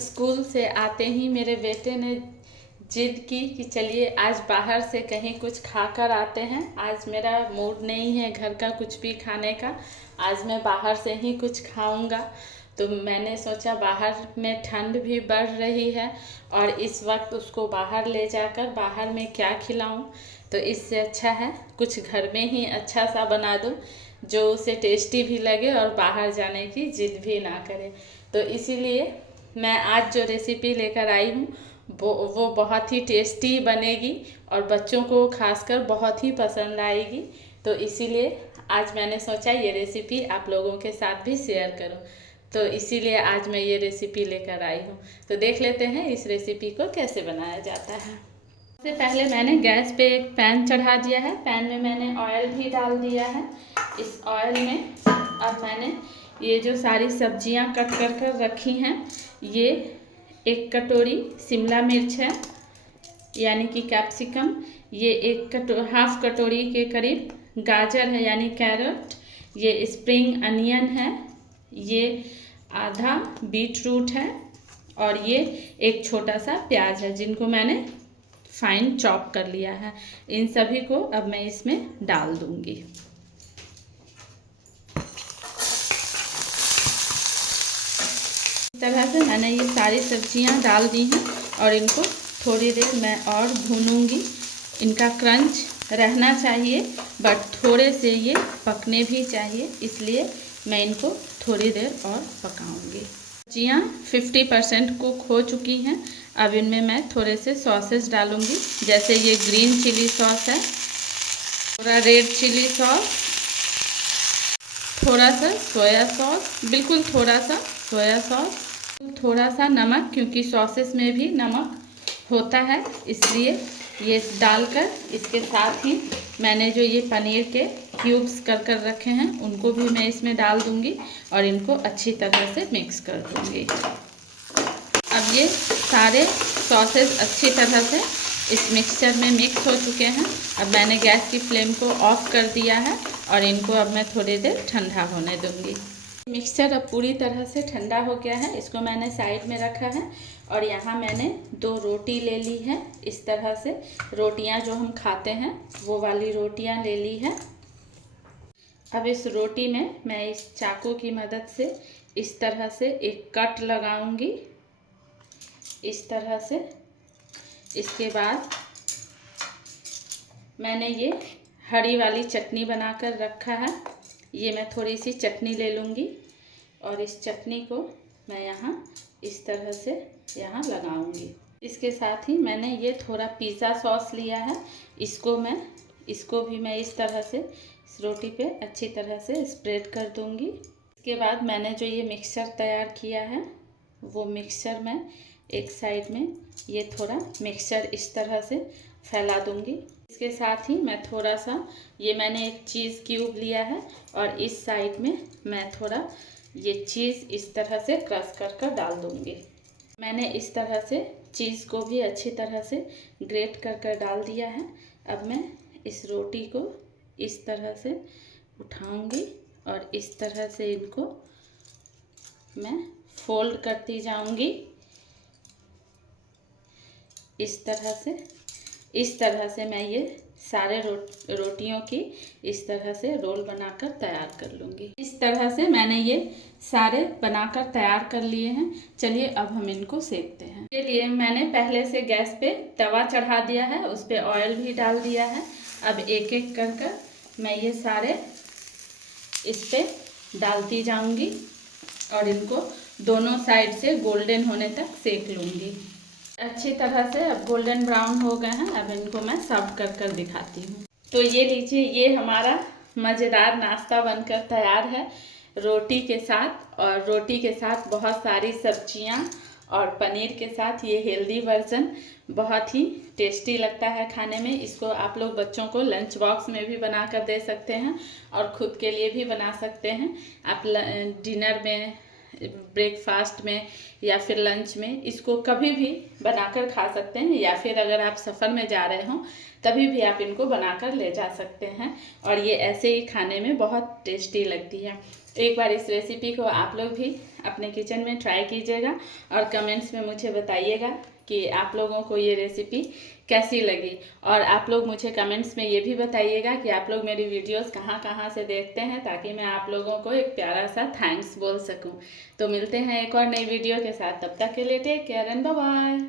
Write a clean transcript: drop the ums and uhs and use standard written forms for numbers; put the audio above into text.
School से आते ही मेरे बेटे ने जिद की कि चलिए आज बाहर से कहीं कुछ खा कर आते हैं। आज मेरा मूड नहीं है घर का कुछ भी खाने का, आज मैं बाहर से ही कुछ खाऊंगा। तो मैंने सोचा बाहर में ठंड भी बढ़ रही है और इस वक्त उसको बाहर ले जाकर बाहर में क्या खिलाऊं, तो इससे अच्छा है कुछ घर में ही अच्छा सा बना दूं जो उसे टेस्टी भी लगे और बाहर जाने की जिद भी ना करे। तो इसीलिए मैं आज जो रेसिपी लेकर आई हूँ वो बहुत ही टेस्टी बनेगी और बच्चों को खासकर बहुत ही पसंद आएगी। तो इसीलिए आज मैंने सोचा ये रेसिपी आप लोगों के साथ भी शेयर करूं, तो इसीलिए आज मैं ये रेसिपी लेकर आई हूं। तो देख लेते हैं इस रेसिपी को कैसे बनाया जाता है। सबसे पहले मैंने गैस पे एक पैन चढ़ा दिया है। पैन में मैंने ऑयल भी डाल दिया है। इस ऑयल में अब मैंने ये जो सारी सब्जियां कट कर रखी हैं, ये एक कटोरी शिमला मिर्च है यानी कि कैप्सिकम, ये हाफ कटोरी के करीब गाजर है यानी कैरेट, ये स्प्रिंग अनियन है, ये आधा बीट रूट है और ये एक छोटा सा प्याज है जिनको मैंने फाइन चॉप कर लिया है। इन सभी को अब मैं इसमें डाल दूंगी। इस तरह से मैंने ये सारी सब्जियां डाल दी हैं और इनको थोड़ी देर मैं और भूनूंगी। इनका क्रंच रहना चाहिए बट थोड़े से ये पकने भी चाहिए, इसलिए मैं इनको थोड़ी देर और पकाऊंगी। सब्जियां 50% कुक हो चुकी हैं। अब इनमें मैं थोड़े से सॉसेस डालूंगी, जैसे ये ग्रीन चिली सॉस है, थोड़ा रेड चिली सॉस, थोड़ा सा सोया सॉस, बिल्कुल थोड़ा सा सोया सॉस, थोड़ा सा नमक, क्योंकि सॉसेस में भी नमक होता है इसलिए ये डालकर इसके साथ ही मैंने जो ये पनीर के क्यूब्स कर रखे हैं उनको भी मैं इसमें डाल दूंगी और इनको अच्छी तरह से मिक्स कर दूंगी। अब ये सारे सॉसेस अच्छी तरह से इस मिक्सचर में मिक्स हो चुके हैं। अब मैंने गैस की फ्लेम को ऑफ कर दिया है और इनको अब मैं थोड़ी देर ठंडा होने दूंगी। मिक्सचर अब पूरी तरह से ठंडा हो गया है, इसको मैंने साइड में रखा है और यहाँ मैंने 2 रोटी ले ली है। इस तरह से रोटियाँ जो हम खाते हैं वो वाली रोटियाँ ले ली है। अब इस रोटी में मैं इस चाकू की मदद से इस तरह से एक कट लगाऊंगी, इस तरह से। इसके बाद मैंने ये हरी वाली चटनी बनाकर रखा है, ये मैं थोड़ी सी चटनी ले लूँगी और इस चटनी को मैं यहाँ इस तरह से यहाँ लगाऊंगी। इसके साथ ही मैंने ये थोड़ा पिज़्ज़ा सॉस लिया है, इसको भी मैं इस तरह से इस रोटी पे अच्छी तरह से स्प्रेड कर दूंगी। इसके बाद मैंने जो ये मिक्सचर तैयार किया है वो मिक्सचर मैं एक साइड में ये थोड़ा मिक्सचर इस तरह से फैला दूंगी। इसके साथ ही मैं थोड़ा सा ये मैंने एक चीज़ क्यूब लिया है और इस साइड में मैं थोड़ा ये चीज़ इस तरह से क्रश कर डाल दूंगी। मैंने इस तरह से चीज़ को भी अच्छी तरह से ग्रेट कर डाल दिया है। अब मैं इस रोटी को इस तरह से उठाऊंगी और इस तरह से इनको मैं फोल्ड करती जाऊंगी। इस तरह से मैं ये सारे रोटियों की इस तरह से रोल बनाकर तैयार कर लूँगी। इस तरह से मैंने ये सारे बनाकर तैयार कर लिए हैं। चलिए अब हम इनको सेकते हैं। इसके लिए मैंने पहले से गैस पे तवा चढ़ा दिया है, उस पर ऑयल भी डाल दिया है। अब एक एक कर मैं ये सारे इस पर डालती जाऊँगी और इनको दोनों साइड से गोल्डन होने तक सेक लूँगी। अच्छी तरह से अब गोल्डन ब्राउन हो गए हैं। अब इनको मैं सर्व कर दिखाती हूँ। तो ये लीजिए, ये हमारा मज़ेदार नाश्ता बनकर तैयार है रोटी के साथ, और रोटी के साथ बहुत सारी सब्जियाँ और पनीर के साथ ये हेल्दी वर्जन बहुत ही टेस्टी लगता है खाने में। इसको आप लोग बच्चों को लंच बॉक्स में भी बना कर दे सकते हैं और ख़ुद के लिए भी बना सकते हैं। आप डिनर में, ब्रेकफास्ट में या फिर लंच में इसको कभी भी बनाकर खा सकते हैं, या फिर अगर आप सफ़र में जा रहे हों तभी भी आप इनको बनाकर ले जा सकते हैं। और ये ऐसे ही खाने में बहुत टेस्टी लगती है। एक बार इस रेसिपी को आप लोग भी अपने किचन में ट्राई कीजिएगा और कमेंट्स में मुझे बताइएगा कि आप लोगों को ये रेसिपी कैसी लगी। और आप लोग मुझे कमेंट्स में ये भी बताइएगा कि आप लोग मेरी वीडियोस कहाँ कहाँ से देखते हैं, ताकि मैं आप लोगों को एक प्यारा सा थैंक्स बोल सकूं। तो मिलते हैं एक और नई वीडियो के साथ, तब तक के लिए take care and bye bye.